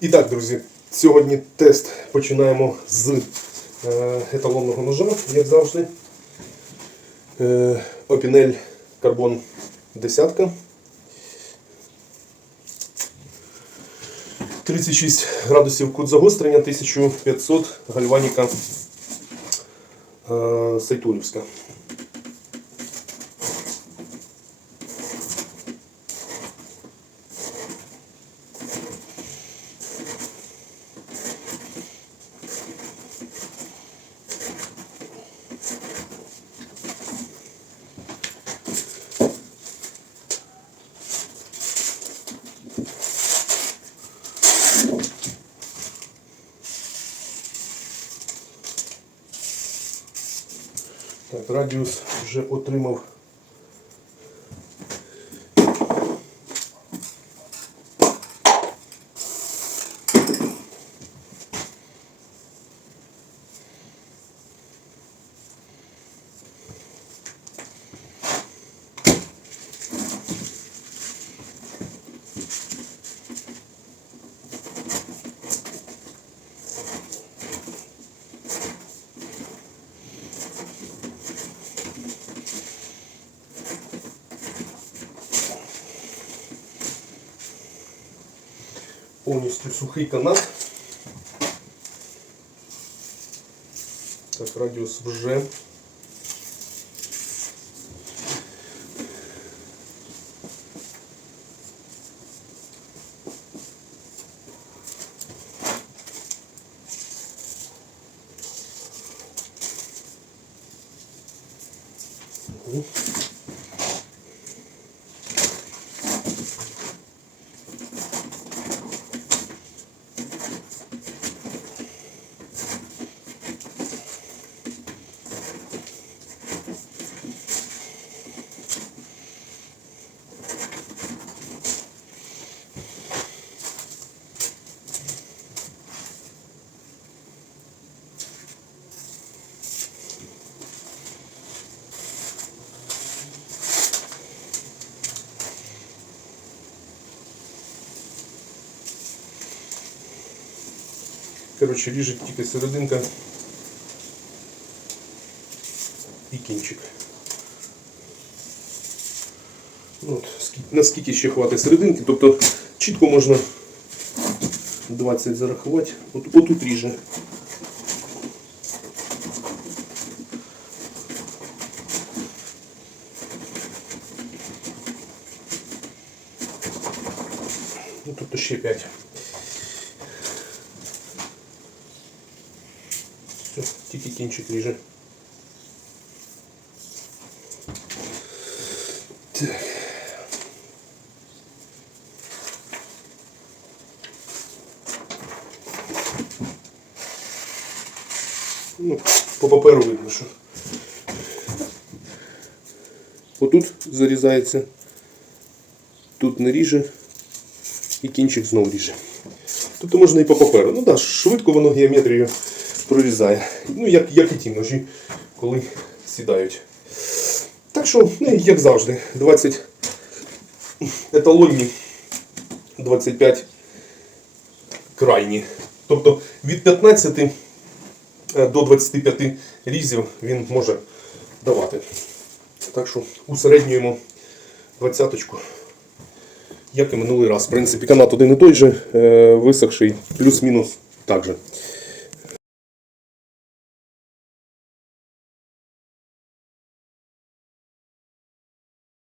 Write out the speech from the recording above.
І так, друзі, сьогодні тест починаємо з е, еталонного ножа, як завжди. Е, Opinel Carbon 10. 36 градусів кут загострення, 1500 гальваніка е, Сайтулівська. Так, радіус вже отримав. Повністю сухий канат. Так, радіус вже. Мгм. Коротше, ріже тільки серединка і кінчик. Ну, от, наскільки ще хватить серединки, тобто чітко можна 20 зарахувати. От, отут ріже. Ну, тобто ще 5. Тільки кінчик ріже. Так. Ну, по паперу видно, що. Отут зарізається, тут не ріже і кінчик знову ріже. Тобто можна і по паперу. Ну так, да, швидко воно геометрію прорізає. Ну, як, як і ті ножі, коли сідають. Так що, ну, як завжди, 20 еталонні, 25 крайні. Тобто від 15 е, до 25 різів він може давати. Так що усереднюємо двадцяточку, як і минулий раз. В принципі, канат один і той же, е, висохший, плюс-мінус так же.